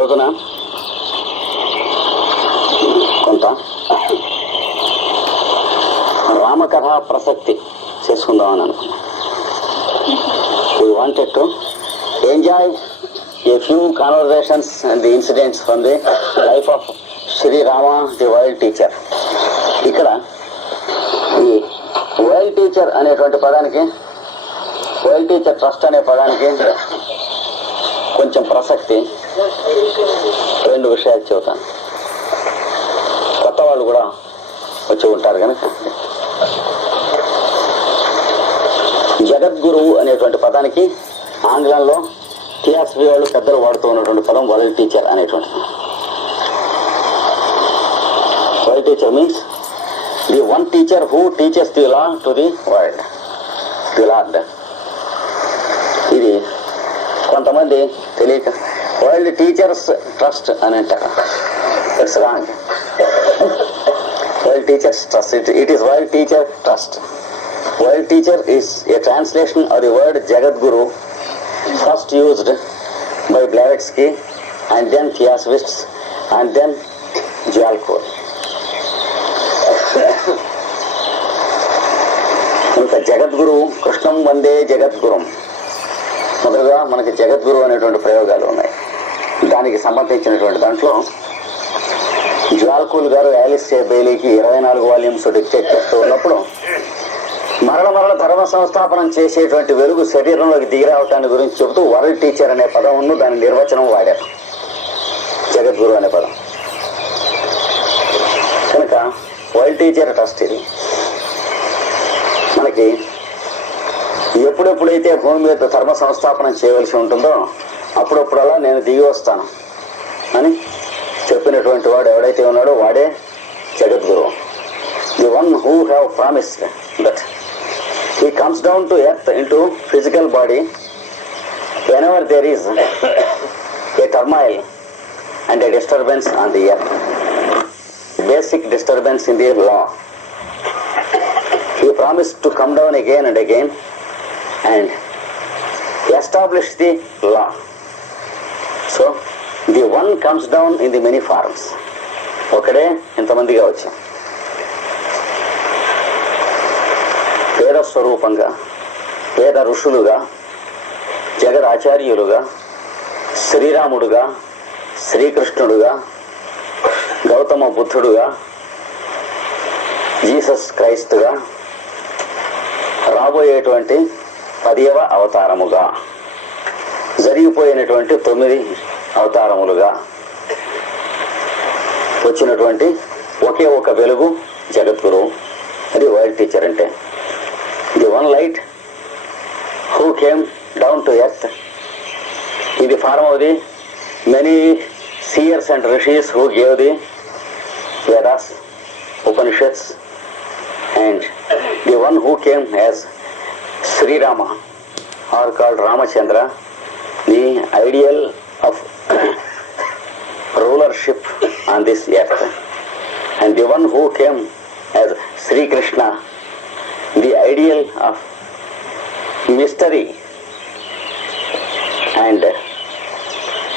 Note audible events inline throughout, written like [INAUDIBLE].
రోజున కొంత రామకథ ప్రసక్తి చేసుకుందామని అనుకున్నాం. We wanted to enjoy a few conversations and the incidents from the life of Sri Rama the world teacher ఇక్కడ ఈ వరల్డ్ టీచర్ అనేటువంటి పదానికి వరల్డ్ టీచర్ ట్రస్ట్ అనే పదానికి కొంచెం ప్రసక్తి రెండు విషయాలు చెబుతాను. కొత్త వాళ్ళు కూడా వచ్చి ఉంటారు కనుక. జగద్గురువు అనేటువంటి పదానికి ఆంగ్లంలో టిఆర్ఎస్బి వాళ్ళు పెద్దలు వాడుతూ ఉన్నటువంటి పదం వరల్డ్ టీచర్ అనేటువంటిది. World teacher means the one teacher who teachers the law to the world the lord ఇది కొంతమంది తెలియక వరల్డ్ టీచర్స్ ట్రస్ట్ అని అంటారు it's wrong world teachers trust it it is world teacher trust world teacher is a translation of the word Jagadguru first used by Blavatsky and then theosophists and then జాల్కోర్ ఇంకా జగద్గురు కృష్ణం వందే జగద్గురం. మొదలుగా మనకి జగద్గురు అనేటువంటి ప్రయోగాలు ఉన్నాయి. దానికి సంబంధించినటువంటి దాంట్లో జ్వాల్కూల్ గారు యాలిస్ బెయిలీకి ఇరవై నాలుగు వాల్యూమ్స్ డిక్టేట్ చేస్తూ ఉన్నప్పుడు మరల మరల ధర్మ సంస్థాపనం చేసేటువంటి వెలుగు శరీరంలోకి దిగిరావటాన్ని గురించి చెబుతూ వరల్డ్ టీచర్ అనే పదం ఉన్న దాని నిర్వచనం వాడారు. జగద్గురు అనే పదం. కనుక వరల్డ్ టీచర్ ట్రస్ట్ ఇది. మనకి ఎప్పుడెప్పుడైతే భూమి మీద ధర్మ సంస్థాపనం చేయవలసి ఉంటుందో అప్పుడప్పుడల్లా నేను దిగి వస్తాను. అని చెప్పినటువంటి వాడు ఎవడైతే ఉన్నాడో వాడే జగద్గురు the one who have promised that he comes down to earth in to physical body whenever there is a turmoil and a disturbance on the earth basic disturbance in the law he promised to come down again and again and establish the law. So the one comes down in the many forms ఒకడే ఇంతమందిగా వచ్చాం పేద స్వరూపంగా పేద ఋషులుగా జగదాచార్యులుగా శ్రీరాముడుగా శ్రీకృష్ణుడుగా Gautama బుద్ధుడుగా Jesus క్రైస్తుగా రాబోయేటువంటి పదివ అవతారముగా. జరిగిపోయినటువంటి తొమ్మిది అవతారములుగా వచ్చినటువంటి ఒకే ఒక వెలుగు జగద్గురు అది వైల్డ్ టీచర్ అంటే. The one light. Who came down to earth ఇది form of the many seers and rishis who gave the Vedas Upanishads and the one who came as Sri Rama or called Ramachandra ideal of rulership on this earth, and the one who came as Sri Krishna, the ideal of mystery and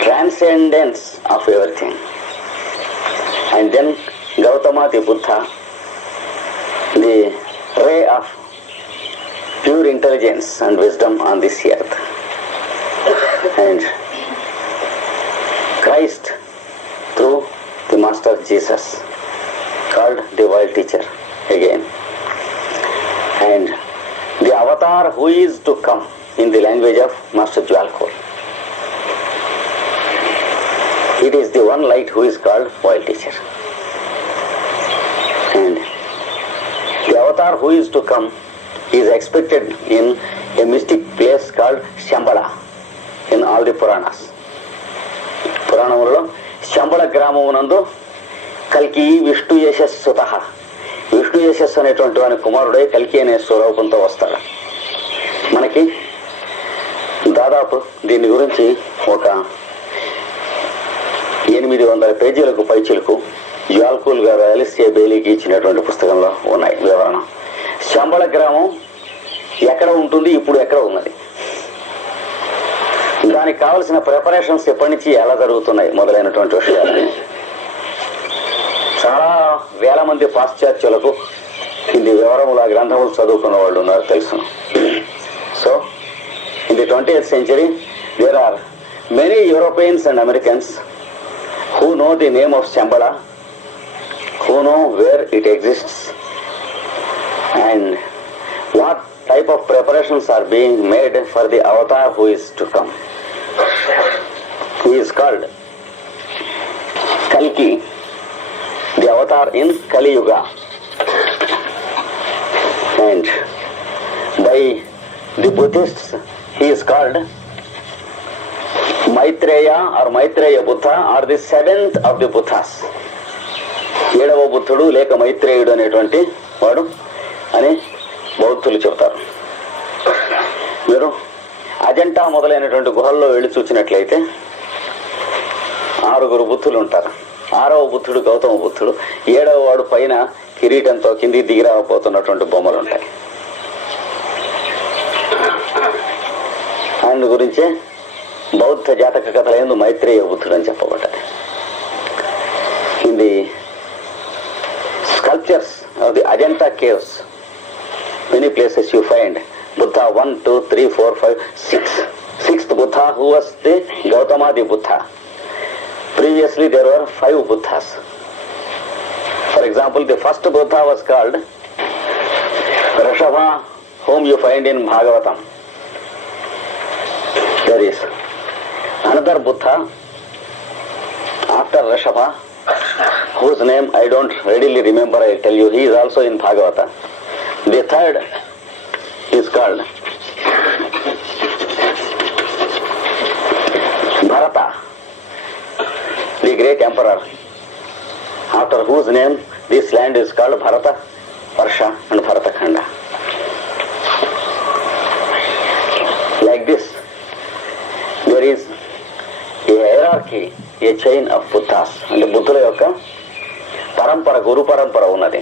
transcendence of everything, and then Gautama the Buddha the ray of pure intelligence and wisdom on this earth. And Christ, through the Master Jesus, called the world teacher again. And the avatar who is to come in the language of Master Jwalkor. It is the one light who is called world teacher. And the avatar who is to come is expected in a mystic place called Shambhala in all the Puranas. పురాణములలో శంబళ గ్రామమునందు కల్కి విష్ణు యశస్సుత విష్ణు యశస్సు అనేటువంటి వాని కుమారుడే కల్కి అనే స్వరూపంతో వస్తాడు. మనకి దాదాపు దీని గురించి ఒక ఎనిమిది వందల పేజీలకు పైచీలకు జాల్కూల్ గారు ఎలిస్ఏ బెయిలీకి ఇచ్చినటువంటి పుస్తకంలో ఉన్నాయి వివరణ. శంబళ గ్రామం ఎక్కడ ఉంటుంది? ఇప్పుడు ఎక్కడ ఉన్నది? దానికి కావలసిన ప్రిపరేషన్స్ ఎప్పటి నుంచి ఎలా జరుగుతున్నాయి మొదలైనటువంటి విషయాలు చాలా వేల మంది పాశ్చాత్యులకు ఇది వివరములు ఆ గ్రంథములు చదువుకున్న వాళ్ళు ఉన్నారు తెలుసు so in the twenty eighth century there are many Europeans and Americans who know the name of Shambhala who know where it exists and what type of preparations are being made for the avatar who is to come. Is called కలికి the avatar in Kaliyuga and by the Buddhist he is called Maitreya or Maitreya Buddha or the seventh of the Buddhas ఏడవ బుద్ధుడు లేక మైత్రేయుడు అనేటువంటి వాడు అని బౌద్ధులు చెబుతారు. మీరు అజంటా మొదలైనటువంటి గుహల్లో వెళ్ళి చూసినట్లయితే ఆరుగురు బుద్ధులు ఉంటారు ఆరవ బుద్ధుడు గౌతమ బుద్ధుడు ఏడవ వాడు పైన కిరీటంతో కింది దిగిరాకపోతున్నటువంటి బొమ్మలు ఉంటాయి ఆయన గురించే బౌద్ధ జాతక కథల ఎందు మైత్రేయ బుద్ధుడు అని చెప్పబడ్డది ఇది sculptures of the Ajanta caves. Many places you find Buddha 1, 2, 3, 4, 5, 6. Sixth Buddha who was the Gautama. Previously there were five Buddhas. For example, the first Buddha was called Rishabha whom you find in Bhagavatam. There is another Buddha after Rishabha whose name I don't readily remember, I tell you, he is also in Bhagavata. The third is called the after whose name this land is called Bharata, Parsha and Bharatakhanda. Like this, there is a hierarchy, a chain of Buddhas. అంటే బుద్ధుల యొక్క పరంపర గురు పరంపర ఉన్నది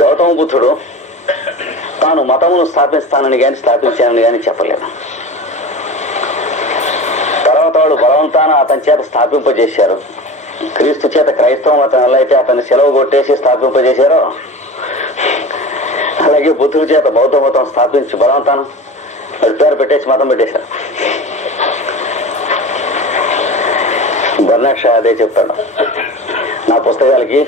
గౌతమ బుద్ధుడు తాను మతమును స్థాపిస్తానని కానీ స్థాపించానని కానీ చెప్పలేదు తర్వాత వాళ్ళు బలవంతాన అతని చేత స్థాపింపజేశారు. క్రీస్తు చేత క్రైస్తవం మతం అయితే అతన్ని సెలవు కొట్టేసి స్థాపింపజేశారో? అలాగే బుద్ధుడి చేత బౌద్ధ మతం స్థాపించి బలవంతానం పేరు పెట్టేసి మతం పెట్టేశారు. బర్నాక్ష అదే చెప్తాడు. నా పుస్తకాలకి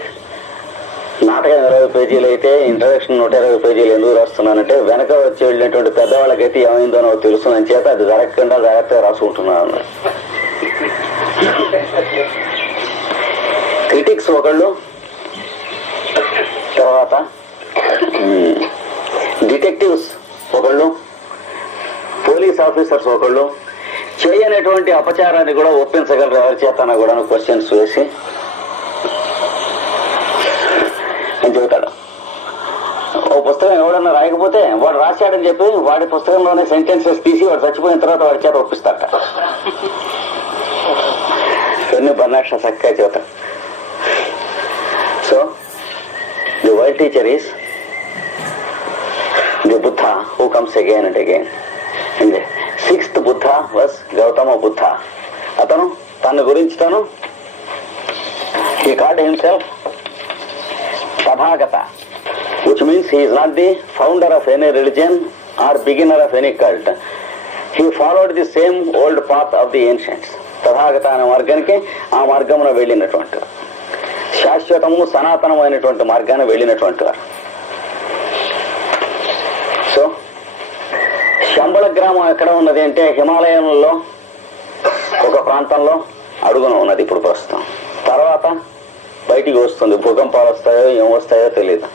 నాటకం ఇరవై పేజీలు అయితే ఇంట్రడక్షన్ నూట ఇరవై పేజీలు ఎందుకు రాస్తున్నానంటే వెనక వచ్చి వెళ్ళినటువంటి పెద్దవాళ్ళకైతే ఏమైందో నాకు తెలుసు చేత అది జరగకుండా జాగ్రత్తగా రాసుకుంటున్నాను. క్రిటిక్స్ ఒకళ్ళు. తర్వాత డిటెక్టివ్స్ ఒకళ్ళు. పోలీస్ ఆఫీసర్స్ ఒకళ్ళు. చేయనటువంటి అపచారాన్ని కూడా ఒప్పించగలరు? ఎవరి చేతనా కూడా క్వశ్చన్స్ వేసి. అని చెబుతాడు ఓ పుస్తకం ఎవడన్నా రాయకపోతే వాడు రాశాడని చెప్పి వాడి పుస్తకంలోనే సెంటెన్సెస్ తీసి వాడు చచ్చిపోయిన తర్వాత వాడి చేత ఒప్పిస్తాట [LAUGHS] కొన్ని బర్నాక్ష చక్కగా చెబుతాడు so the world teacher is the Buddha who comes again and again and sixth Buddha was Gautama Buddha అతను తన గురించి తను ఈ called himself Tathagata which means he is not the founder of any religion or beginner of any cult he followed the same old path of the ancients Tathagata అనే మార్గానికి ఆ మార్గంలో వెళ్ళినటువంటి శాశ్వతము సనాతనమైనటువంటి మార్గాన్ని వెళ్ళినటువంటి వారు. సో శంబళ గ్రామం ఎక్కడ ఉన్నది అంటే హిమాలయంలో ఒక ప్రాంతంలో అడుగున ఉన్నది ఇప్పుడు ప్రస్తుతం. తర్వాత బయటికి వస్తుంది. భూకంపాలు వస్తాయో ఏం వస్తాయో తెలియదు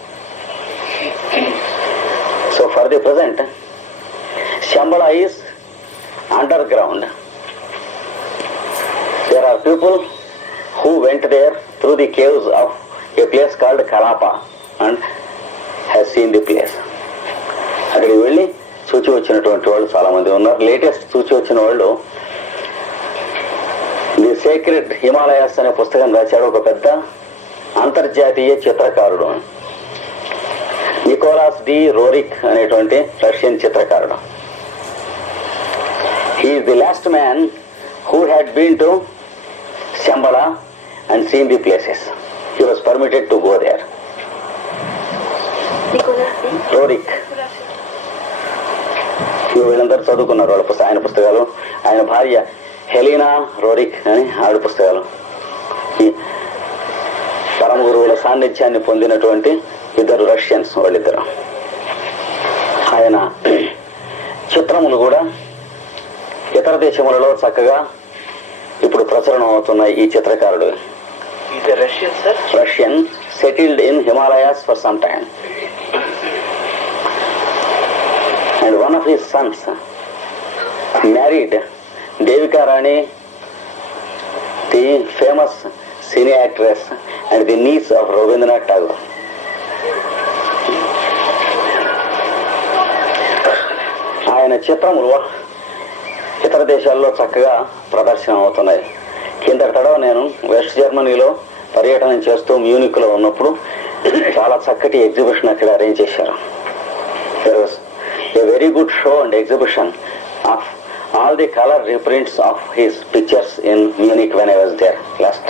so for the present Shambhala is under ground there are people who went there through the caves of a place called Kalapa and has seen the place. అక్కడికి వెళ్ళి చూచి వచ్చినటువంటి వాళ్ళు చాలా మంది ఉన్నారు. లేటెస్ట్ చూచి వచ్చిన వాళ్ళు ది సీక్రెట్ హిమాలయాస్ అనే పుస్తకం రాశాడు ఒక పెద్ద అంతర్జాతీయ చిత్రకారుడు. నికోలాస్ డి రోరిక్ అనేటువంటి రష్యన్ చిత్రకారుడు. He the last man who had been to Shambhala and seen the places. He was permitted to go there. Roerich వీళ్ళందరూ చదువుకున్నారు వాళ్ళ పుస్తకం ఆయన పుస్తకాలు. ఆయన భార్య హెలీనా రోరిక్ అని ఆవిడ పుస్తకాలు. ఈ పరమ గురువుల సాన్నిధ్యాన్ని పొందినటువంటి ఇద్దరు రష్యన్స్ వాళ్ళిద్దరు. ఆయన చిత్రములు కూడా ఇతర దేశములలో చక్కగా ఇప్పుడు ప్రచురణం అవుతున్నాయి ఈ చిత్రకారుడు. He's a Russian, sir. Russian settled in Himalayas for some time and one of his sons married Devika Rani the famous cine actress and the niece of Rabindranath Tagore ఆయన చిత్రములు ఇతర దేశాల్లో చక్కగా ప్రదర్శన అవుతున్నాయి కింద తడవ నేను వెస్ట్ జర్మనీలో పర్యటన చేస్తూ మ్యూనిక్లో ఉన్నప్పుడు చాలా చక్కటి ఎగ్జిబిషన్ అక్కడ అరేంజ్ చేశారు. A very good show and exhibition of all the colour reprints of his pictures in Munich when I was there last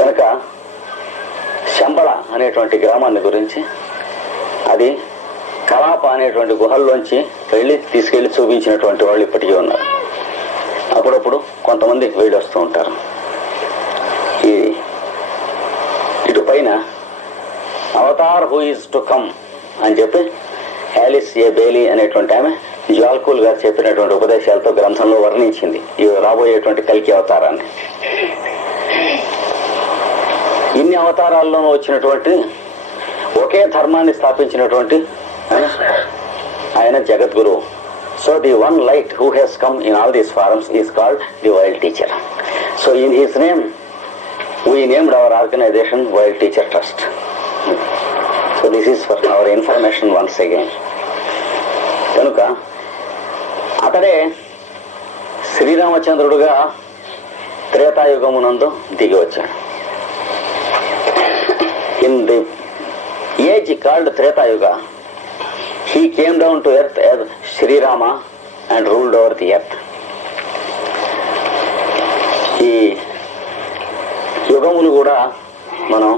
కనుక శంబళ అనేటువంటి గ్రామాన్ని గురించి అది కలాప అనేటువంటి గుహల్లోంచి వెళ్ళి తీసుకెళ్ళి చూపించినటువంటి వాళ్ళు ఇప్పటికీ ఉన్నారు. అప్పుడప్పుడు కొంతమంది వెళ్ళి వస్తూ ఉంటారు. ఈ ఇటు పైన avatar who is to come అని చెప్పి యాలిస్ ఏ బేలీ అనేటువంటి ఆమె జాల్కూల్ గారు చెప్పినటువంటి ఉపదేశాలతో గ్రంథంలో వర్ణించింది. ఈ రాబోయేటువంటి కలికి అవతారాన్ని. ఇన్ని అవతారాల్లోనూ వచ్చినటువంటి ఒకే ధర్మాన్ని స్థాపించినటువంటి ఆయన- జగద్గురువు. జగద్గురు so the one light who has come in all these forms is called the world teacher so in his name we named our organization world teacher trust so this is for our information once again కనుక అతడే శ్రీరామచంద్రుడుగా త్రేతాయుగమునందు దిగి వచ్చాడు in the age called Tretayuga he came down to earth Sri Rama and ruled over the earth ఈ యుగములు కూడా మనం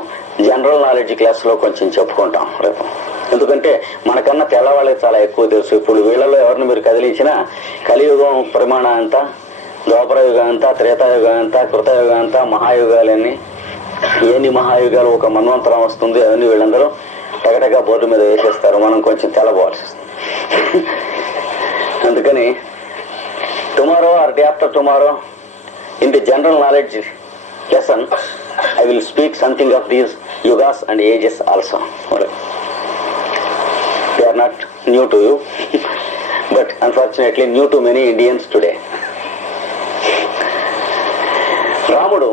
జనరల్ నాలెడ్జ్ క్లాస్లో కొంచెం చెప్పుకుంటాం రేపు. ఎందుకంటే మనకన్నా తెల్లవాళ్ళకి చాలా ఎక్కువ తెలుసు. ఇప్పుడు వీళ్ళలో ఎవరిని మీరు కదిలించినా కలియుగం పరిమాణం అంతా ద్వాపరయుగం అంతా త్రేతాయుగం అంతా కృతయుగం అంతా మహాయుగాలన్నీ ఎన్ని మహాయుగాలు ఒక మన్వంతరం వస్తుంది అవన్నీ వీళ్ళందరూ టగటగా బోర్డు మీద వేసేస్తారు. మనం కొంచెం తెల్లబోవాల్సి వస్తుంది. అందుకని tomorrow or day after tomorrow in the general knowledge lesson I will speak something of these yugas and ages also they are not new to you but unfortunately new to many Indians today రాముడు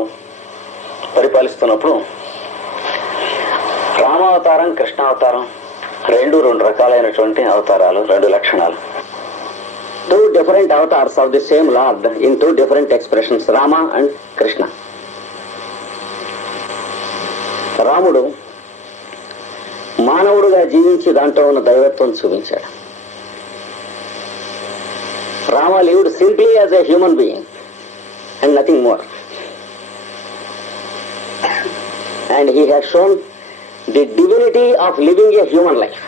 పరిపాలిస్తున్నప్పుడు రామావతారం కృష్ణావతారం రెండు రెండు రకాలైనటువంటి అవతారాలు రెండు లక్షణాలు. Two different avatars of the same lord in two different expressions Rama and Krishna రాముడు మానవుడుగా జీవించి దాంట్లో ఉన్న దైవత్వం చూపించాడు. Rama lived simply as a human being and nothing more and he has shown the divinity of living a human life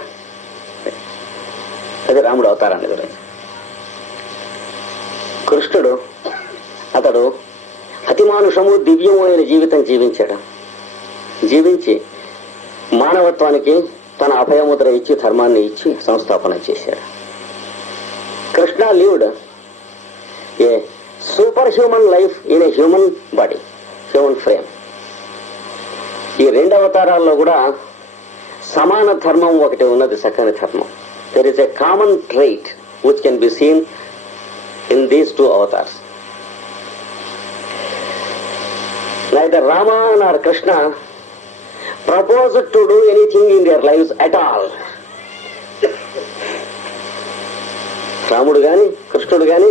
అది రాముడు అవతారాన్ని గురించి. కృష్ణుడు అతడు అతిమానుషము దివ్యము అయిన జీవితం జీవించాడు. జీవించి మానవత్వానికి తన అభయముద్ర ఇచ్చి ధర్మాన్ని ఇచ్చి సంస్థాపన చేశాడు. Krishna lived a super human life in a human body human frame. ఈ రెండు అవతారాల్లో కూడా సమాన ధర్మం ఒకటి ఉన్నది సకని ధర్మం. There is a common trait which can be seen in these two avatars neither Rama nor Krishna proposed to do anything in their lives at all. రాముడు కాని కృష్ణుడు కానీ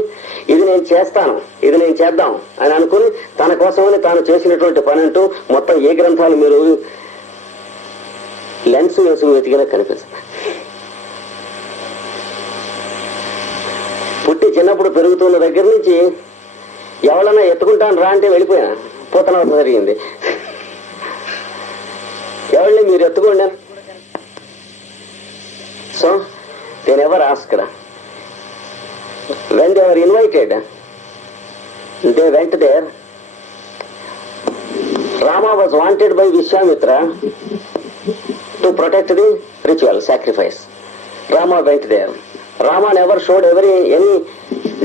ఇది నేను చేస్తాను ఇది నేను చేద్దాం అని అనుకుని తన కోసమని తాను చేసినటువంటి పని అంటూ మొత్తం ఏ గ్రంథాలు మీరు లెన్స్ వేసుకు వెతికినా కనిపిస్తుంది చిన్నప్పుడు పెరుగుతున్న దగ్గర నుంచి ఎవరన్నా ఎత్తుకుంటాను రా అంటే వెళ్ళిపోయాను పోతన జరిగింది. ఎవరిని మీరు ఎత్తుకోండి? సో నేను ఎవరు ఆస్కరా when they are invited they went there Rama was wanted by Vishwamitra to protect the ritual sacrifice Rama went there Rama never showed every any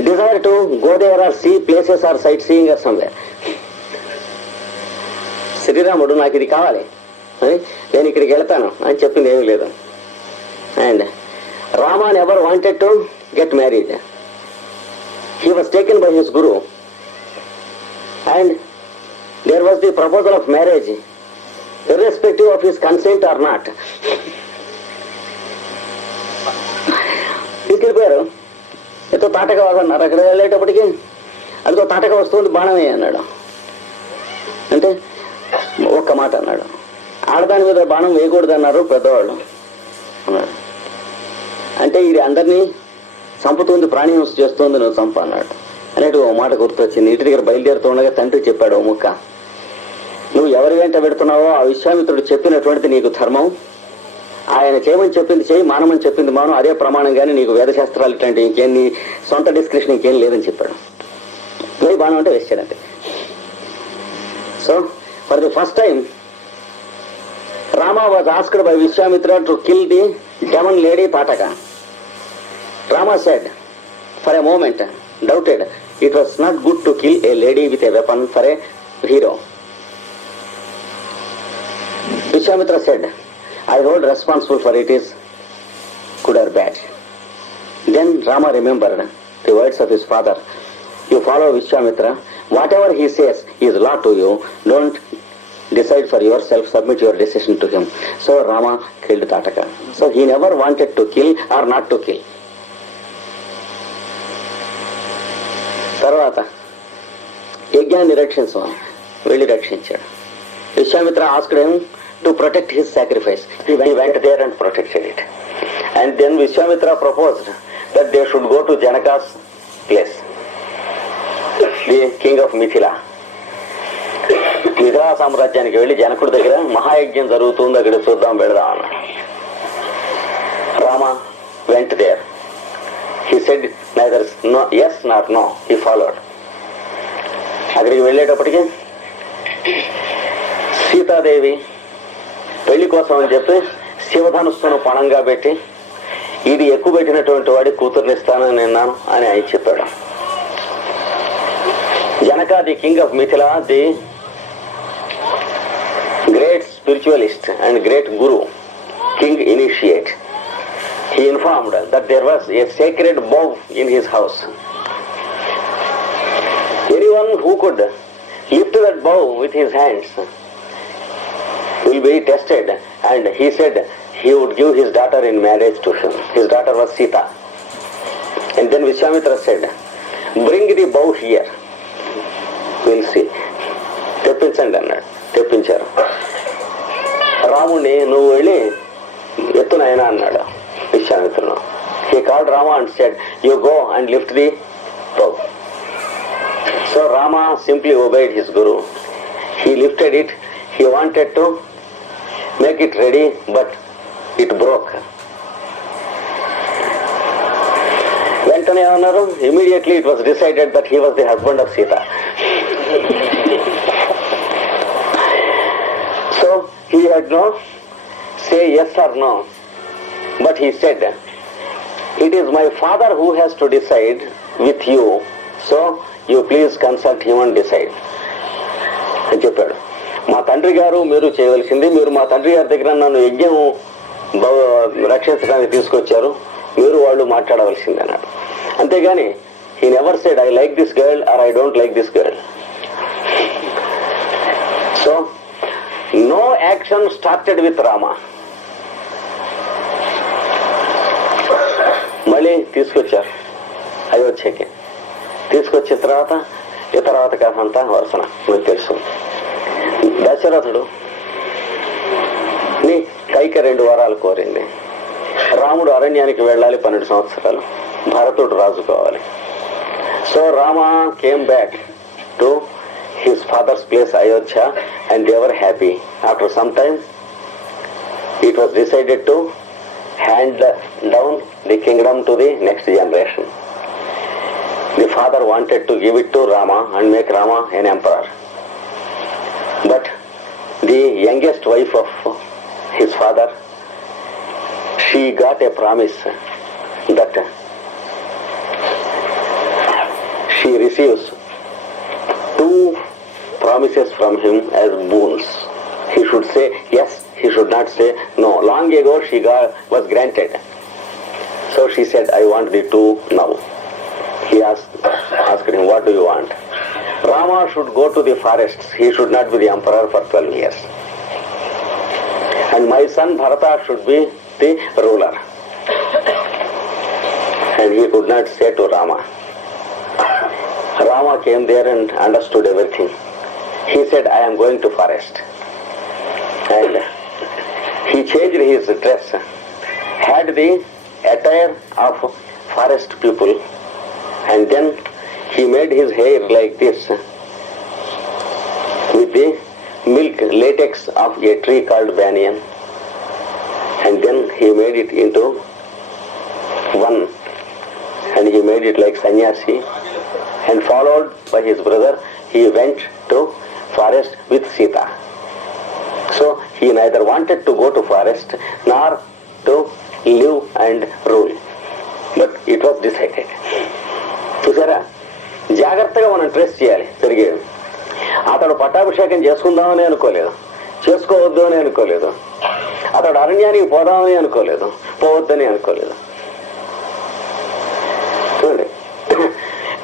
desire to go there or see places or sightseeing or somewhere. శ్రీరాముడు నాకు ఇది కావాలి అని నేను ఇక్కడికి వెళ్తాను అని చెప్పింది ఏమీ లేదు and Rama never wanted to get married he was taken by his guru and there was the proposal of marriage, irrespective of his consent or not. తీసుకెళ్ళిపోయారు ఎంతో తాటక వాగన్నారు అక్కడ వెళ్ళేటప్పటికి అదిగో తాటక వస్తుంది బాణమే అన్నాడు. అంటే ఒక్క మాట అన్నాడు. ఆడదాని మీద బాణం వేయకూడదు అన్నారు పెద్దవాళ్ళు. అన్నాడు. అంటే ఇది అందరినీ చంపుతుంది ప్రాణిహింస చేస్తుంది నువ్వు చంప అన్నాడు. అనేటి ఓ మాట గుర్తొచ్చింది. ఇంటి దగ్గర బయలుదేరుతుండగా తండ్రి చెప్పాడు ఓ ముక్క. నువ్వు ఎవరి వెంట పెడుతున్నావో ఆ విశ్వామిత్రుడు చెప్పినటువంటిది నీకు ధర్మం. ఆయన చేయమని చెప్పింది చేయి మానమని చెప్పింది మానం అదే ప్రమాణం కానీ నీకు వేదశాస్త్రాలు ఇట్లాంటి ఇంకేం నీ సొంత డిస్క్రిప్షన్ ఇంకేం లేదని చెప్పాడు. ఏ బాణం అంటే వేసాడంతే so for the first time Rama was asked by Vishwamitra to kill the demon lady Tataka Rama said for a moment doubted it was not good to kill a lady with a weapon for a hero Vishwamitra said I hold responsible for it is good or bad. Then Rama remembered the words of his father. You follow Vishwamitra, whatever he says is law to you. Don't decide for yourself, submit your decision to him. So Rama killed Tataka. So he never wanted to kill or not to kill. తర్వాత యజ్ఞాన్ని రక్షించు వెళ్ళి రక్షించాడు Vishwamitra asked him to protect his sacrifice he went there and protected it and then Vishwamitra proposed that they should go to Janaka's place the king of Mithila Mithila సామ్రాజ్యానికి వెళ్ళి జనకుడి దగ్గర మహాయజ్ఞం జరుగుతుంది అక్కడ చూద్దాం వెళదాం అన్నాడు. Rama went there he said neither no yes not no he followed అక్కడికి వెళ్ళేటప్పటికి సీతాదేవి పెళ్ళి కోసం అని చెప్పి శివధనుస్సును పణంగా పెట్టి ఇది ఎక్కువ పెట్టినటువంటి వాడి కూతుర్నిస్తానని నిన్నాను అని ఆయన చెప్పాడు Janaka the king of Mithila the great spiritualist and great guru king initiate he informed that there was a sacred bow in his house. One who could lift that bow with his hands will be tested and he said he would give his daughter in marriage to him. His daughter was Sita. And then Vishwamitra said, bring the bow here. We'll see. తెప్పించండి అన్నాడు తెప్పించారు రాముడిని నువ్వు వెళ్ళి ఎత్తునైనా అన్నాడు విశ్వామిత్రుడు he called Rama and said you go and lift the bow. So Rama simply obeyed his guru. He lifted it. He wanted to make it ready, but it broke. వెంటనే ఏమన్నారు immediately it was decided that he was the husband of Sita so he had no say yes or no but he said it is my father who has to decide with you so you please consult him and decide అని చెప్పాడు మా తండ్రి గారు మీరు చేయవలసింది మీరు మా తండ్రి గారి దగ్గర నన్ను యజ్ఞం రక్షించడానికి తీసుకొచ్చారు. మీరు వాళ్ళు మాట్లాడవలసింది అన్నాడు. అంతేగాని ఈ never said I like this girl or I don't like this girl so no action started with Rama మళ్ళీ తీసుకొచ్చారు. అయోధ్యకి. తీసుకొచ్చిన తర్వాత ఈ తర్వాత కథ అంతా వరుసన. మీకు తెలుసు. దశరథుడు నీ కైక రెండు వరాలు కోరింది రాముడు అరణ్యానికి వెళ్ళాలి పన్నెండు సంవత్సరాలు భరతుడు రాజు కావాలి So Rama came back to his father's place Ayodhya and they were happy. After some time, it was decided to hand down the kingdom to the next generation. The father wanted to give it to Rama and make Rama an emperor. But the youngest wife of his father, she got a promise that she receives two promises from him as boons. He should say yes, he should not say no. Long ago she got, was granted. So she said, I want the two now. He asked, asked him, what do you want? Rama should go to the forests. He should not be the emperor for 12 years. And my son Bharata should be the ruler. And he could not say to Rama. Rama came there and understood everything. He said, I am going to forest. And he changed his dress, had the attire of forest people, and then he made his hair like this with the milk latex of a tree called banyan and then he made it into one and he made it like sannyasi and followed by his brother he went to forest with Sita. So he neither wanted to go to forest nor to live and rule. But it was decided. So జాగ్రత్తగా మనం trace చేయాలి జరిగేది అతడు పట్టాభిషేకం చేసుకుందామని అనుకోలేదు. చేసుకోవద్దు అని అనుకోలేదు. అతడు అరణ్యానికి పోదామని అనుకోలేదు. పోవద్దని అనుకోలేదు. చూడండి.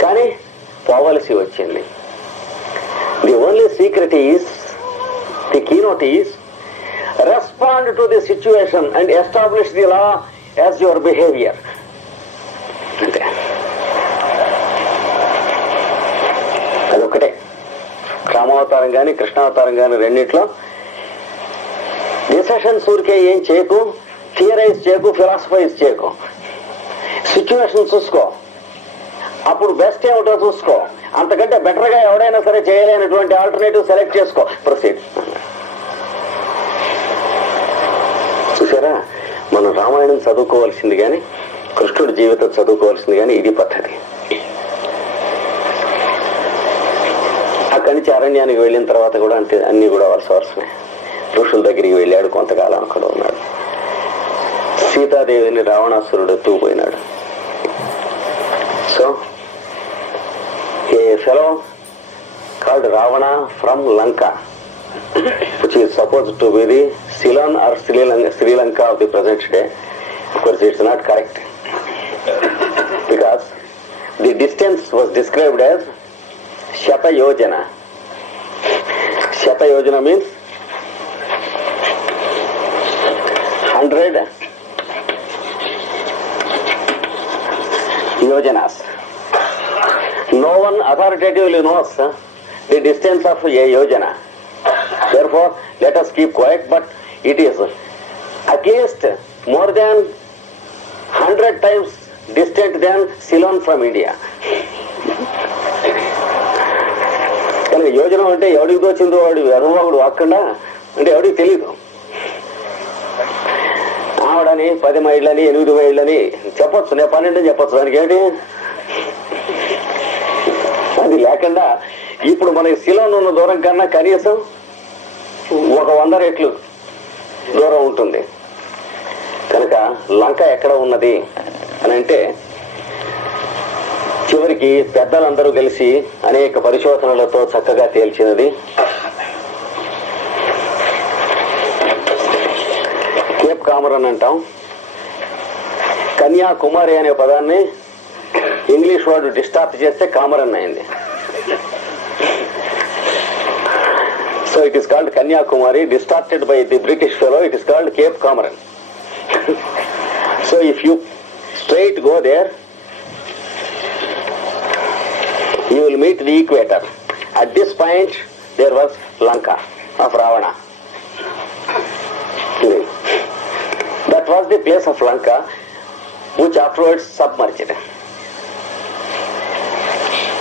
కానీ పోవలసి వచ్చింది. The only secret is the keynote is respond to the situation and establish the law as your behaviour అంతే అదొకటే రామావతారం కానీ కృష్ణావతారం కానీ రెండిట్లో. డిసెషన్స్ ఊరికే ఏం చేయకు థియరైజ్ చేయకు ఫిలాసఫైజ్ చేయకు. సిచ్యువేషన్ చూసుకో. అప్పుడు బెస్ట్ ఏమిటో చూసుకో. అంతకంటే బెటర్గా ఎవడైనా సరే చేయలేనటువంటి ఆల్టర్నేటివ్ సెలెక్ట్ చేసుకో. ప్రొసీడ్ చూసారా? మనం రామాయణం చదువుకోవాల్సింది కానీ కృష్ణుడి జీవితం చదువుకోవాల్సింది కానీ ఇది పద్ధతి. అక్కడి నుంచి అరణ్యానికి వెళ్ళిన తర్వాత కూడా అంటే అన్ని కూడా వరుస వరుసమే ఋషుల దగ్గరికి వెళ్ళాడు కొంతకాలం అక్కడ ఉన్నాడు. సీతాదేవిని రావణాసురుడు ఎత్తుకుపోయినాడు so a fellow called Ravana from Lanka which is supposed to with Ceylon or Sri Lanka Sri Lanka of the present day course it's not correct because the distance was described as Shata Yojana. Shata Yojana means 100 yojanas. No one authoritatively knows uh, the distance of a yojana. Therefore, let us keep quiet, but it is at least more than 100 times distant than Ceylon from India. యోజనం అంటే ఎవడికి దోచిందో వాడు అనుభవకుడు వాక్కకుండా అంటే ఎవడికి తెలియదు ఆవిడని పది మైళ్ళని ఎనిమిది మైళ్ళని చెప్పొచ్చు నేను పన్నెండు చెప్పొచ్చు దానికి ఏంటి అది లేకుండా ఇప్పుడు మనకి శిలం ఉన్న దూరం కన్నా కనీసం ఒక వంద రెట్లు దూరం ఉంటుంది. కనుక లంక ఎక్కడ ఉన్నది అని అంటే చివరికి పెద్దలందరూ కలిసి అనేక పరిశోధనలతో చక్కగా తేల్చినది. కేప్ కామరన్ అంటాం. కన్యాకుమారి అనే పదాన్ని ఇంగ్లీష్ వర్డ్ డిస్టార్ట్ చేస్తే కామరన్ అయింది. So it is called Kanyakumari distorted by the British fellow it is called Cape Comorin. So if you straight go there you will meet the equator. At this point, there was Lanka of Ravana. That was the place of Lanka, which afterwards submerged.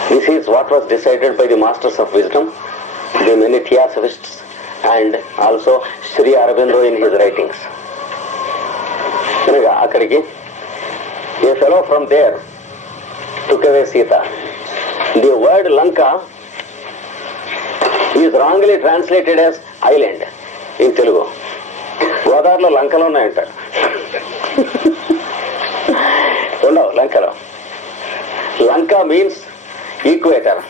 This is what was decided by the masters of wisdom, the many theosophists, and also Sri Aurobindo in his writings. కనుక అక్కడికి a fellow from there took away Sita The word Lanka is wrongly translated as island in Telugu. గోదావరిలో లంకలు ఉన్నాయంటారు. ఉండవు లంకలో. Lanka means equator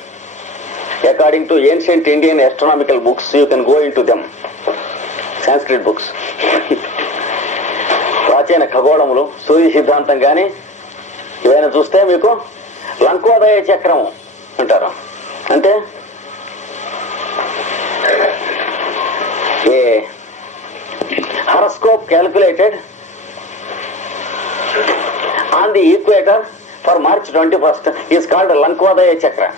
according to ancient Indian astronomical books you can go in to them Sanskrit books ప్రాచీన ఖగోళములు సూర్య సిద్ధాంతం కానీ ఇవైనా చూస్తే మీకు లంకోదయ చక్రం అంటారు అంటే a horoscope calculated on the equator for March 21st is called Lankodaya Chakra.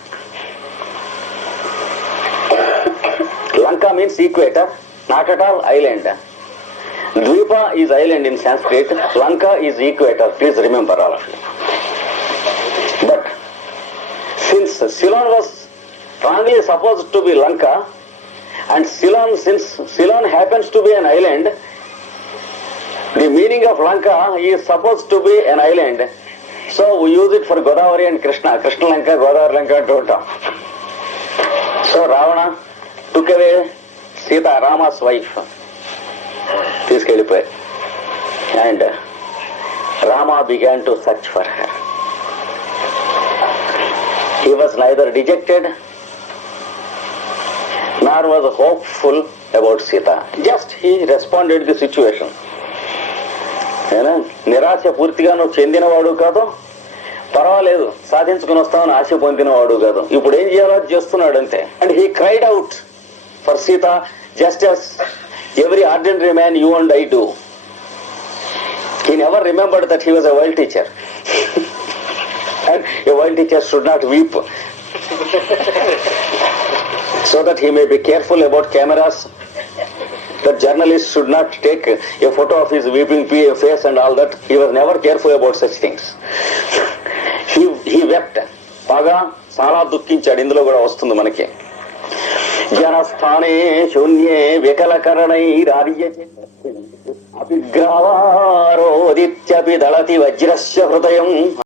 Lanka means equator, not at all island. Dvipa is island in Sanskrit, Lanka is equator, please remember all of you. But since Ceylon was wrongly supposed to be Lanka, and Ceylon, since Ceylon happens to be an island, the meaning of Lanka is supposed to be an island. So we use it for Godavari and Krishna. Krishna Lanka, Godavari Lanka, don't. So Ravana took away Sita, Rama's wife. తీసుకెళ్ళిపోయారు and Rama began to search for her he was neither dejected nor was hopeful about Sita just he responded the situation ఏనా? నిరాశ పూర్తిగా నువ్వు చెందినవాడు కాదు పర్వాలేదు సాధించుకుని వస్తామని ఆశ పొందినవాడు కాదు ఇప్పుడు ఏం చేయాలో చేస్తున్నాడు అంతే and he cried out for Sita just as every ordinary man you and I do he never remembered that he was a world teacher and a world teacher should not weep so that he may be careful about cameras that journalist should not take a photo of his weeping pe- face and all that. He was never careful about such things. he, he wept. బాగా చాలా దుఃఖించాడు ఇందులో కూడా వస్తుంది మనకి జనస్థానే శూన్యే వికలకరణైరార్య అభిగ్రహారోదిత్యపి దళతి వజ్రస్య హృదయం